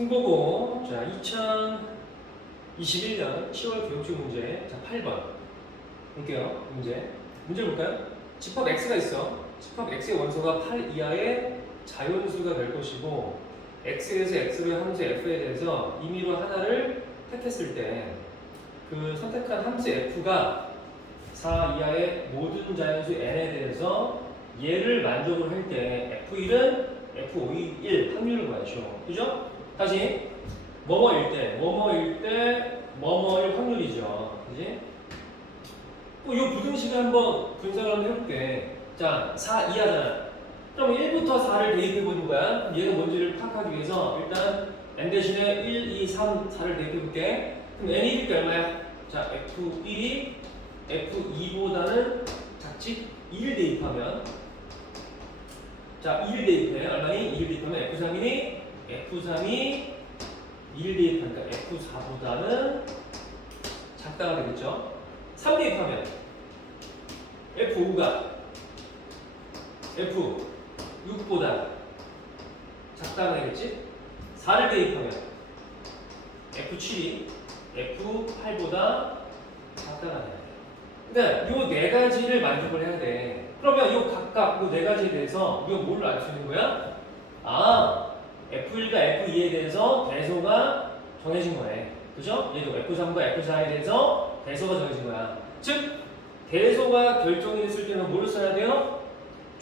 통보고 자 2021년 10월 교육주 문제 자 8번 볼게요 문제 문제 볼까요? 집합 x가 있어 집합 x의 원소가 8 이하의 자연수가 될 것이고 x에서 x로의 함수 f에 대해서 임의로 하나를 택했을 때 그 선택한 함수 f가 4 이하의 모든 자연수 n에 대해서 얘를 만족을 할 때 f1은 f1 확률을 구하죠 그죠? 다시 뭐뭐일 때 뭐뭐일 때 뭐뭐일 확률이죠 그지? 뭐, 이 부등식을 한번 분석을 한번 해볼게. 자, 4 이하잖아. 그럼 1부터 4를 대입해 보는 거야. 얘가 뭔지를 파악하기 위해서 일단 n 대신에 1, 2, 3, 4를 대입해 볼게. 그럼 n이 1이 얼마야? 자, f1이 f2보다는 작지? 2를 대입하면 자, 2를 대입해. 얼마니? 2를 대입하면 f3이니 f3이 2를 대입하니까 f4보다는 작다가 되겠죠? 3 대입하면 F5가 F6보다 작다가 되겠지? 4를 대입하면 F7이 F8보다 작다가 돼야 돼. 그러니까 요 네 가지를 만족을 해야 돼. 그러면 요 각각 요 네 가지에 대해서 우리가 뭘 알 수 있는 거야? 아, F1과 F2에 대해서 대소가 정해진 거네. 그죠? 얘도 F3과 F4에 대해서 대소가 정해진 거야. 즉 대소가 결정이 됐을 때는 뭘 써야 돼요?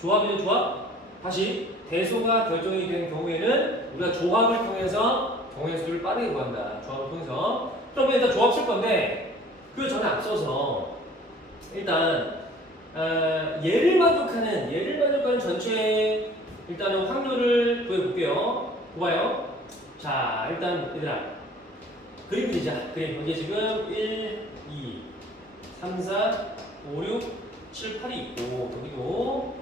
조합이죠 조합? 다시 대소가 결정이 된 경우에는 우리가 조합을 통해서 경우의 수를 빠르게 구한다. 조합을 통해서 그러면 일단 조합 쓸 건데 그 전에 앞서서 일단 어, 얘를 만족하는 얘를 만족하는 전체 일단은 확률을 구해볼게요. 봐봐요. 자 일단 얘들아 그림 그리자. 그림 이게 지금 1, 2, 3, 4, 5, 6, 7, 8이 있고 여기도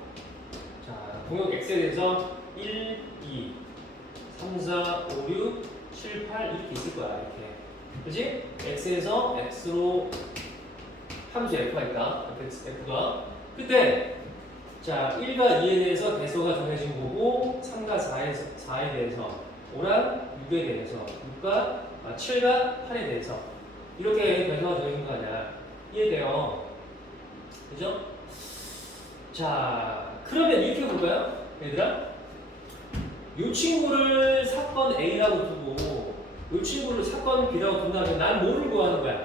자 공역 x에 대해서 1, 2, 3, 4, 5, 6, 7, 8 이렇게 있을 거야 이렇게 그지? x에서 x로 함수 f가 있다 f가 그때 자 1과 2에 대해서 대소가 정해진 거고 3과 4에, 4에 대해서 5랑 6에 대해서 6과 아, 7과 8에 대해서 이렇게 대소가 정해진 거 아니야 이해돼요 그죠? 자, 그러면 이렇게 볼까요? 얘들아? 이 친구를 사건 A라고 두고 이 친구를 사건 B라고 둔다면 난 뭐를 구하는 거야?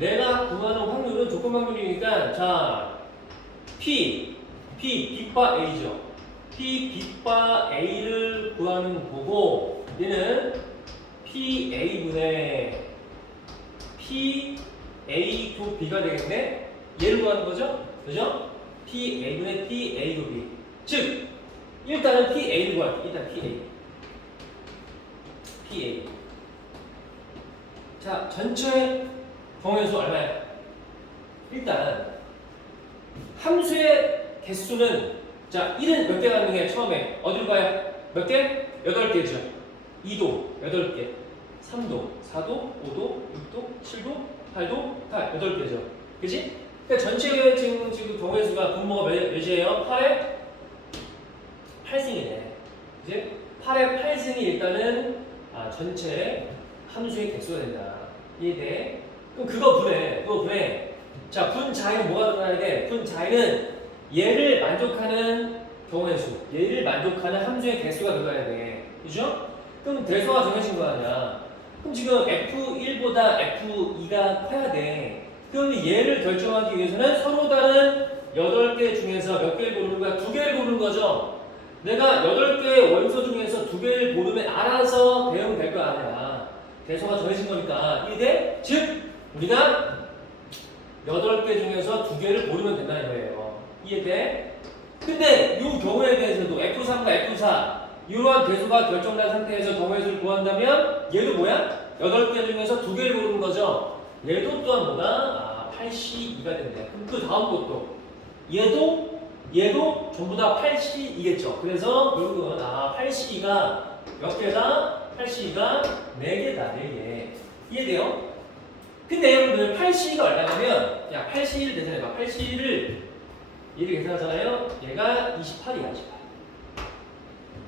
내가 구하는 확률은 조건 확률이니까 자 P, P, B바 A죠. P, B바 A를 구하는 거고 얘는 P, A분의 P, A 도 B가 되겠네? 얘를 구하는 거죠? 그죠? P, A분의 P, A 도 B. 즉, 일단은 P, A를 구할게. 일단 P, A. P, A. 자, 전체 경우의 수 얼마야? 일단, 함수의 개수는, 자, 1은 몇 개가 있는 게 처음에 어디로 가요? 몇 개? 8개죠. 2도, 8개. 3도, 4도, 5도, 6도, 7도, 8도, 8, 8개죠. 그지? 그러니까 전체 지금 지금 경우의 수가 분모가 몇, 몇이에요? 8에 8승이네. 이제 8에 8승이 일단은 아, 전체 함수의 개수가 된다. 이해돼? 그럼 그거 분해. 그거 분해. 자, 분자에는 뭐가 들어가야 돼? 분자에는 얘를 만족하는 경우의 수, 얘를 만족하는 함수의 개수가 들어가야 돼. 그죠? 그럼 대소가 정해진 거 아니야. 그럼 지금 F1보다 F2가 커야 돼. 그럼 얘를 결정하기 위해서는 서로 다른 8개 중에서 몇 개를 고르는 거야? 두 개를 고르는 거죠. 내가 8개의 원소 중에서 두 개를 고르면 알아서 대응이 될거 아니야. 대소가 정해진 거니까. 이해돼? 즉, 우리가 8개 중에서 두 개를 고르면 된다는 거예요. 이해돼? 근데 이 경우에 대해서도 F3과 F4 이러한 대소가 결정난 상태에서 경우의 수를 구한다면 얘도 뭐야? 8개 중에서 두 개를 고르는 거죠. 얘도 또한 뭐다? 아, 82가 된대. 그럼 그 다음 것도 얘도 얘도 전부 다 82겠죠. 그래서 결국은 아 82가 몇 개다? 82가 4개다. 4개. 이해돼요? 근데 여러분들 82가 얼마냐면 야 82를 계산해봐. 82를 얘를 계산하잖아요. 얘가 28이야. 28.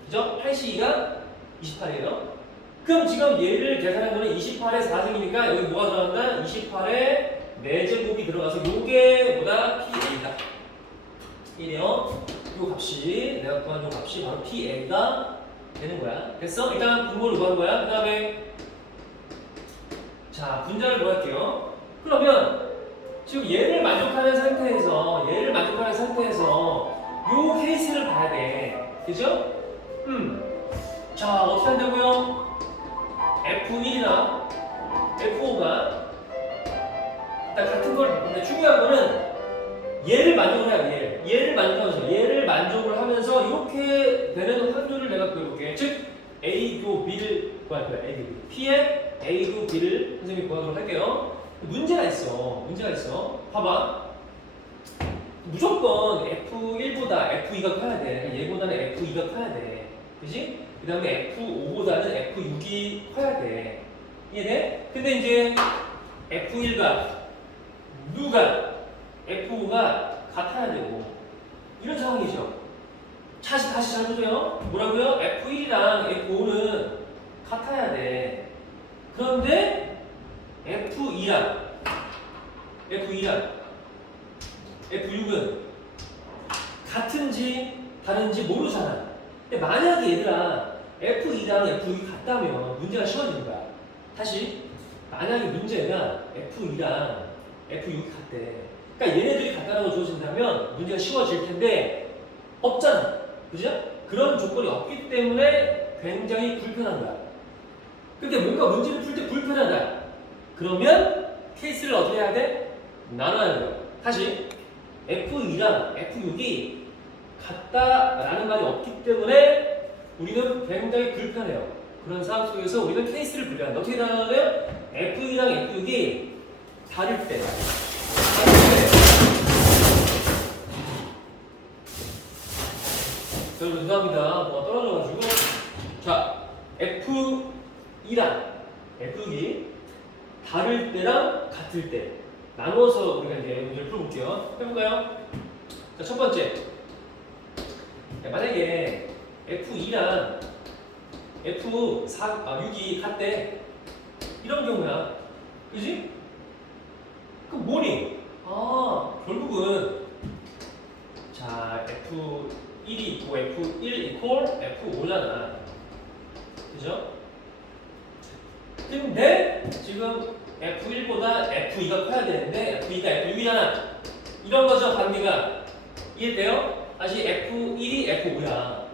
그죠? 82가 28이에요. 그럼 지금 얘를 계산한 거는 28의 4승이니까 여기 뭐가 들어간다? 28의 4제곱이 들어가서 요게 뭐다? PA다. 이래요. 요 값이 내가 구한 요 값이 바로 PA가 되는 거야. 됐어? 일단 분모를 구한 거야. 그 다음에 자 분자를 구할게요. 그러면 지금 얘를 만족하는 상태에서 얘를 만족하는 상태에서 요 케이스를 봐야 돼. 그죠? 음. 자 어떻게 한다고요? F1이나 F5가 일단 같은 걸 근데 중요한 거는 얘를 만족을 해야 돼. 얘를, 얘를 만족하면서 얘를 만족을 하면서 이렇게 되는 확률을 내가 구해볼게. 즉 A교 B를 구할 거야. A교 B. P의 A교 B를 선생님이 구하도록 할게요. 문제가 있어. 문제가 있어. 봐봐. 무조건 F1보다 F2가 커야 돼. 얘보다는 F2가 커야 돼. 그지? 그 다음에 F5보다는 F6이 커야 돼. 이해돼? 근데 이제 F1과 누가 F5가 같아야 되고 이런 상황이죠. 다시 다시 잘 보세요. 뭐라고요? F1이랑 F5는 같아야 돼. 그런데 F2랑 F2랑 F6은 같은지 다른지 모르잖아. 근데 만약에 얘들아 F2랑 F6이 같다면 문제가 쉬워지는 거야. 다시 만약에 문제가 F2랑 F6이 같대. 그러니까 얘네들이 같다라고 주어진다면 문제가 쉬워질 텐데 없잖아. 그죠? 그런 조건이 없기 때문에 굉장히 불편한 거야. 근데 뭔가 문제를 풀 때 불편하다. 그러면 케이스를 어떻게 해야 돼? 나눠야 돼요. 다시 F2랑 F6이 같다라는 말이 없기 때문에 우리는 굉장히 불편해요. 그런 상황 속에서 우리는 케이스를 분류한다. 어떻게 나누냐면 F2랑 F6이 다를 때. 여러분 죄송합니다. 뭐가 떨어져가지고 자 F2랑 F6이 다를 때랑 같을 때 나눠서 우리가 이제 문제를 풀어볼게요. 해볼까요? 자, 첫 번째. 야, 만약에 F2랑 F4, 아, 6이 같대. 이런 경우야. 그지? 그럼 뭐니? 아, 결국은 자, F1이 있고 F1 이퀄 F5잖아. 그죠? 근데 지금 F1보다 F2가 커야 되는데 F2가 F6이잖아. 이런 거죠, 관계가. 이해돼요? 다시 F1이 F5야.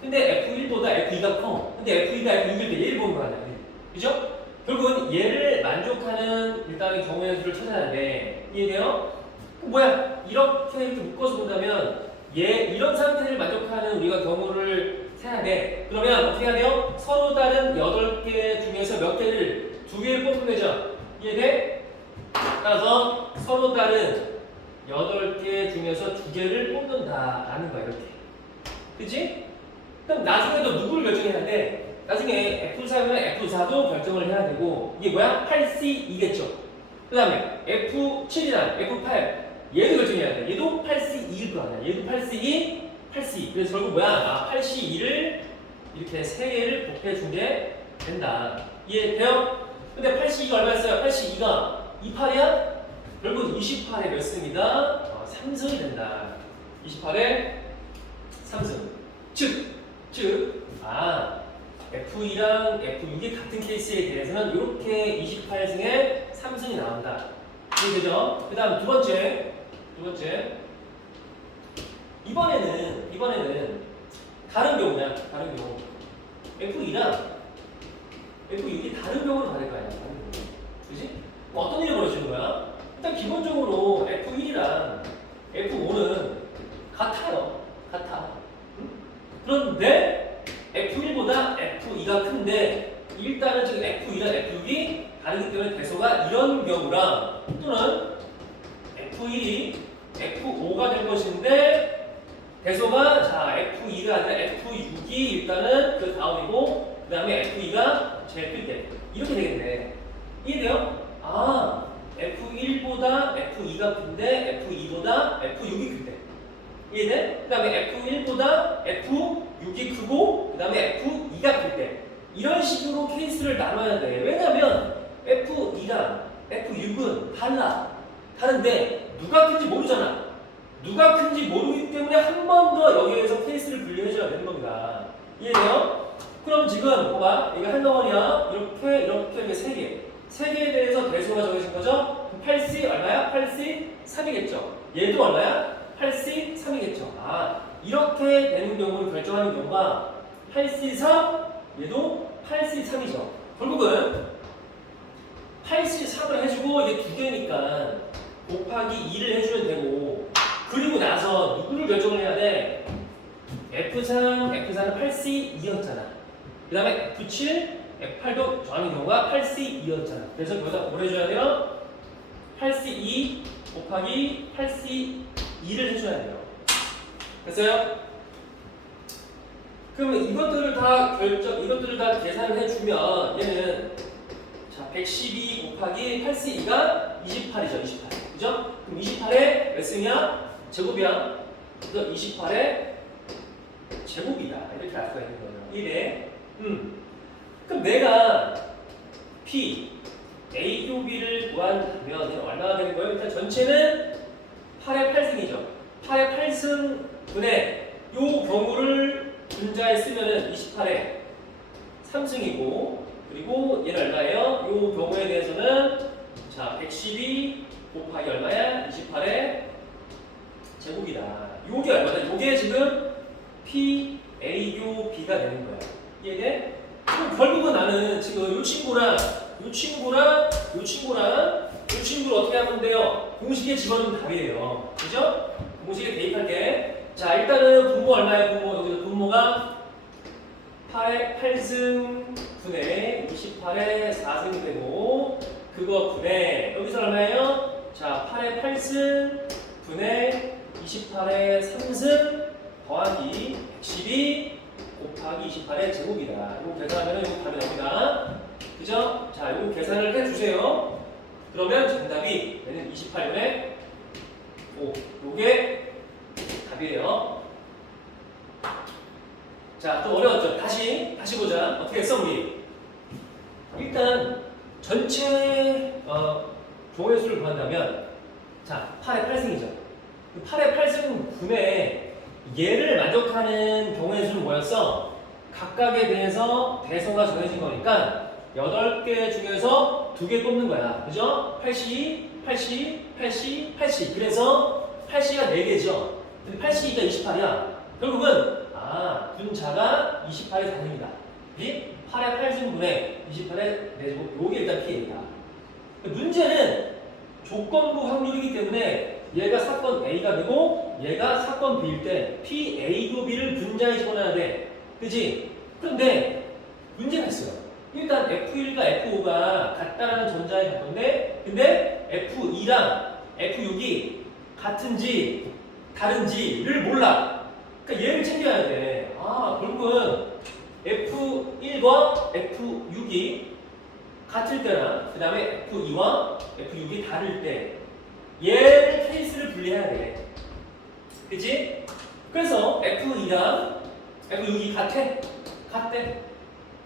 근데 F1보다 F2가 커. 근데 F2가 F6일 때 얘를 보는 거 아니야. 그죠? 결국은 얘를 만족하는 일단은 경우의 수를 찾아야 돼. 이해돼요? 그럼 뭐야? 이렇게 이렇게 묶어서 본다면 얘 이런 상태를 만족하는 우리가 경우를 세야 돼. 그러면 어떻게 해야 돼요? 서로 다른 8개 중에서 몇 개를 두 개를 뽑으면 되죠. 이해돼? 따라서 서로 다른 8개 중에서 두 개를 뽑는다라는 거야, 이렇게. 그치? 그럼 나중에도 누구를 결정해야 돼? 나중에 F3이면 F4도 결정을 해야 되고, 이게 뭐야? 8C2겠죠? 그 다음에 F7이랑 F8, 얘도 결정해야 돼. 얘도 8C2일 거 아니야. 얘도 8C2, 8C2. 그래서 결국 뭐야? 아, 8C2를 이렇게 세 개를 곱해준 게 된다. 이해돼요? 근데 82가 얼마였어요? 82가 28이야? 결국 28에 몇 승이다? 어, 3승이 된다. 28에 3승. 즉, 즉, 아, F2랑 F6이 같은 케이스에 대해서는 이렇게 28승에 3승이 나온다. 이해되죠? 그 다음 두 번째, 두 번째. 이번에는, 이번에는 다른 경우냐, 다른 경우. F2랑 F6이 다른 경우를 받을 거 아니야. 그지? 뭐 어떤 일이 벌어지는 거야? 일단 기본적으로 F1이랑 F5는 같아요. 같아. 응? 그런데 F1보다 F2가 큰데 일단은 지금 F2랑 F6이 다르기 때문에 대소가 이런 경우랑 또는 F1이 F5가 될 것인데 대소가 자 F2가 아니라 F6이 일단은 그 다음이고 그 다음에 F2가 제일 클 때 이렇게 되겠네 이해돼요? 아 F1보다 F2가 큰데 F2보다 F6이 클때 이해돼? 그 다음에 F1보다 F6이 크고 그 다음에 F2가 클 때 이런 식으로 케이스를 나눠야 돼. 왜냐면 F2랑 F6은 달라. 다른데 누가 큰지 모르잖아. 누가 큰지 모르기 때문에 한 번 더 여기에서 케이스를 분류해줘야 되는 겁니다. 이해돼요? 그럼 지금 봐봐. 이거 한 덩어리야. 이렇게 이렇게 이렇게 세 개. 세 개에 대해서 대수가 정해진 거죠? 8C 얼마야? 8C 3이겠죠. 얘도 얼마야? 8C 3이겠죠. 아 이렇게 되는 경우를 결정하는 경우가 8C 3 얘도 8C 3이죠. 결국은 8C 3을 해주고 이게 두 개니까 곱하기 2를 해주면 되고 그리고 나서 누구를 결정을 해야 돼? F3, F4는 8C 2였잖아. 그 다음에 F7, F8도 정하는 경우가 8C 2였잖아. 그래서 여기다 뭘 해줘야 돼요? 8C 2 곱하기 8C 2를 해줘야 돼요. 됐어요? 그러면 이것들을 다 결정, 이것들을 다 계산을 해주면 얘는 자 112 곱하기 8C2가 28이죠, 28. 그죠? 그럼 28에 몇 승이야? 제곱이야. 그래서 28에 제곱이다. 이렇게 알 수가 있는 거예요. 1에. 음. 그럼 내가 P, A 교비를 구한다면 얘는 얼마가 되는 거예요? 일단 전체는 8의 8승이죠. 8의 8승 분의 요 경우를 분자에 쓰면은 28에 3승이고 그리고 얘는 얼마예요? 요 경우에 대해서는 자 112 곱하기 얼마야? 28의 제곱이다. 요게 얼마다? 요게 지금 P, A, 요, B가 되는 거야. 이해돼? 그럼 결국은 나는 지금 요 친구랑 요 친구랑 요 친구랑 요 친구를 어떻게 하면 돼요? 공식에 집어넣으면 답이에요. 그죠? 공식에 대입할게. 자, 일단은 분모 얼마야? 분모 여기서 분모가 8의 8승 분의 28의 4승이 되고 그거 분의 여기서 얼마예요? 자, 8의 8승 분의 28의 3승 더하기 112 곱하기 28의 제곱이다. 이거 계산하면 이거 답이 나옵니다. 그죠? 자, 이거 계산을 해주세요. 그러면 정답이 얘는 28분의 5. 요게 답이에요. 자, 좀 어려웠죠? 다시, 다시 보자. 어떻게 했어, 우리? 일단, 전체, 어, 종의 수를 구한다면, 자, 8의 8승이죠. 8의 8승 분의 얘를 만족하는 경우의 수는 뭐였어? 각각에 대해서 대소가 정해진 거니까 8개 중에서 2개 뽑는 거야. 그죠? 80, 80, 80, 80. 그래서 80가 4개죠. 근데 82가 28이야. 결국은 아, 분자가 28의 4입니다. 이 8의 8승분의 28의 4제곱. 요게 일단 P입니다. 문제는 조건부 확률이기 때문에 얘가 사건 A가 되고 얘가 사건 B일 때 P, A고 B를 분자에 집어넣어야 돼. 그지? 그런데 문제가 있어요. 일단 F1과 F5가 같다라는 전자에 갈 건데 근데 F2랑 F6이 같은지 다른지를 몰라. 그러니까 얘를 챙겨야 돼. 아, 결국은 F1과 F6이 같을 때랑 그 다음에 F2와 F6이 다를 때 얘를 케이스를 분리해야 돼. 그치? 그래서 F2랑 F6이 같아? 같대.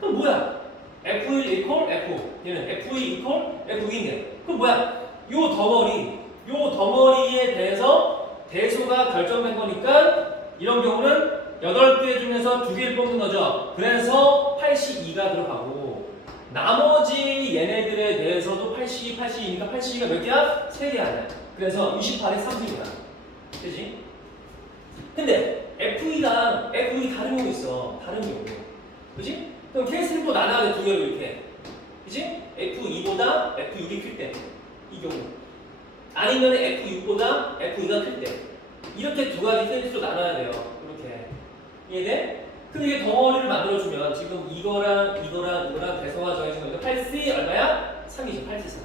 그럼 뭐야? F1 이퀄 F 얘는 F2 이퀄 F6인데 그럼 뭐야? 요 덩어리 요 덩어리에 대해서 대수가 결정된 거니까 이런 경우는 8개 중에서 2개를 뽑는 거죠. 그래서 82가 들어가고 나머지 얘네들에 대해서도 82, 82니까 82가 몇 개야? 3개 아니야. 그래서 28에 30이야. 그지? 근데 F2랑 F6이 다른 경우 있어. 다른 경우. 그지? 그럼 케이스를 또 나눠야 돼, 두 개로 이렇게. 그지? F2보다 F6이 클 때. 이 경우. 아니면 F6보다 F2가 클 때. 이렇게 두 가지 케이스로 나눠야 돼요. 이렇게. 이해돼? 그럼 이게 덩어리를 만들어주면 지금 이거랑 이거랑 이거랑 대성화 정해진 거니까 8C 얼마야? 3이죠. 8C 3.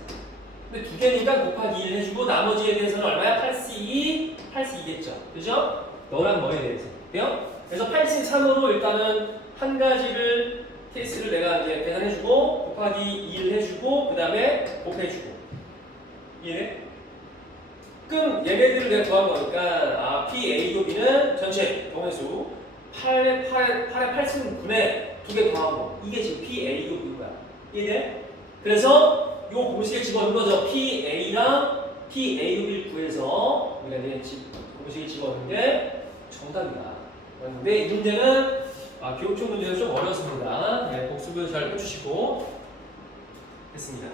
근데 두 개니까 곱하기 1 해주고 나머지에 대해서는 얼마야? 8C2, 8C2겠죠. 그죠? 너랑 너에 대해서. 돼요? 그래서 8C 3으로 일단은 한 가지를 케이스를 내가 이제 계산해주고 곱하기 2를 해주고 그 다음에 곱해주고. 이해 그럼 얘네들을 내가 더한 거니까 아, P, A, 도비는 전체 경우수 8의 8의 8의 8승 9의 2개 더하고 이게 지금 P, A, 도비인 거야. 이해 그래서 요 공식에 집어넣은 거죠 P, A랑 P, A 교비를 구해서 우리가 이제 공식에 집어넣은 게 정답이다. 그런데 이 문제는 아, 교육적 문제는 좀 어렵습니다. 네, 복습을 잘 해주시고 했습니다.